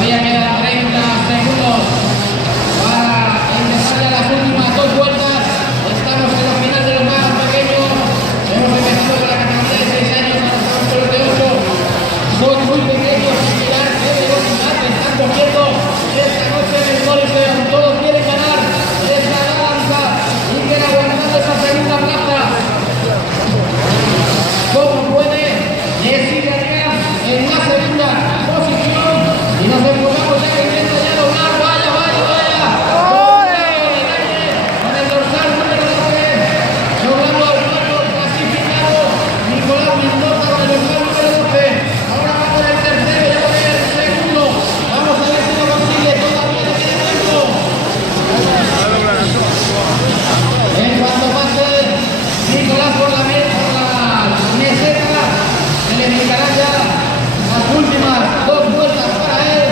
Todavía quedan 30 segundos para empezar ya las últimas dos vueltas. Estamos en los finales de los más pequeños. Hemos empezado con la categoría de 6 años, ahora estamos con los de 8. Son muy pequeños y mirar qué velocidad están cogiendo esta noche en el Coliseum. Todos quieren ganar esta danza y quieren aguantar esa segunda plaza. Como puede, le sigue arriba en la segunda posición y nos enfocamos ya que intenta ya doblar. Vaya, vaya, vaya. Con el dorsal número 12, logrando al cuarto clasificado Nicolás Mendoza con el dorsal número 12. Ahora va por el tercero, ya va el segundo. Vamos a ver si lo consigue, todavía no tiene tiempo. En cuanto pase Nicolás por la meseta, se le indicarán ya las últimas dos vueltas para él.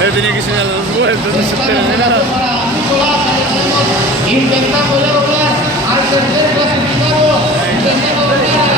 Él tenía que enseñar las vueltas, no se entera de nada. Para Nicolás, ahí tenemos, intentando ya lograr al tercer clasificado, intentando lograr